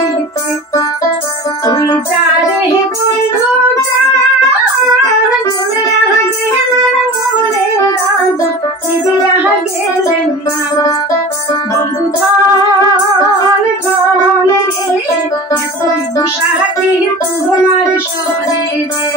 খুশিতে তুই যা রে বন্ধু যা দুনিয়া গেলেন মনে রাগ চিবিয়া গেলেন না বন্ধু ধন ধন রে এতই দুঃসাহী তোমার শরীরে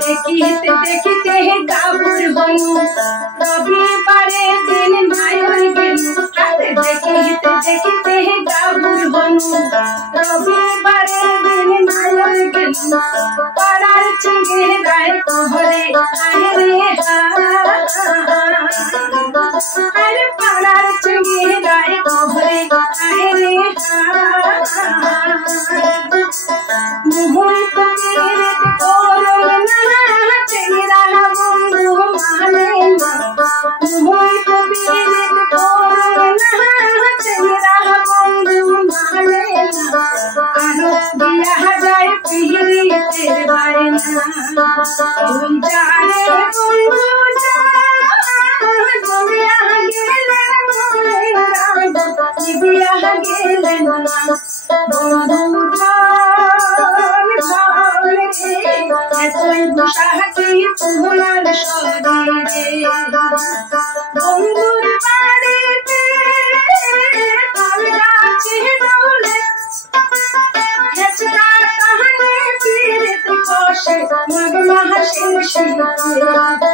দেখিতে দেখিতে গাবুর বনু রবিবারে দিন মায়ের গেল হাতে দেখিতে দেখিতে গাবুর বনু রবিবারে দিন মায়ের গেল পাড়ার চিংড়ায় কোহরে আরে আরে পাড়ার চিংড়ায় কোহরে আরে মুহুই পীড়িত করো না চেংড়া বন্ধু মানে না মুহুই পীড়িত করো না চেংড়া বন্ধু মানে না আরো দিয়া যায় পীড়িতের বারে না তুই জানে বন্ধু যা দুনিয়া গেলেন মনে রাগ চিবিয়া গেলেন না বন্ধু এতই দুঃসাহী তোমার শরীরে বন্ধুর বাড়িতে তাল গাছে দোলে হেঁচকা কাহানে পীড়িত কষে মগ মাহাসিন শীতে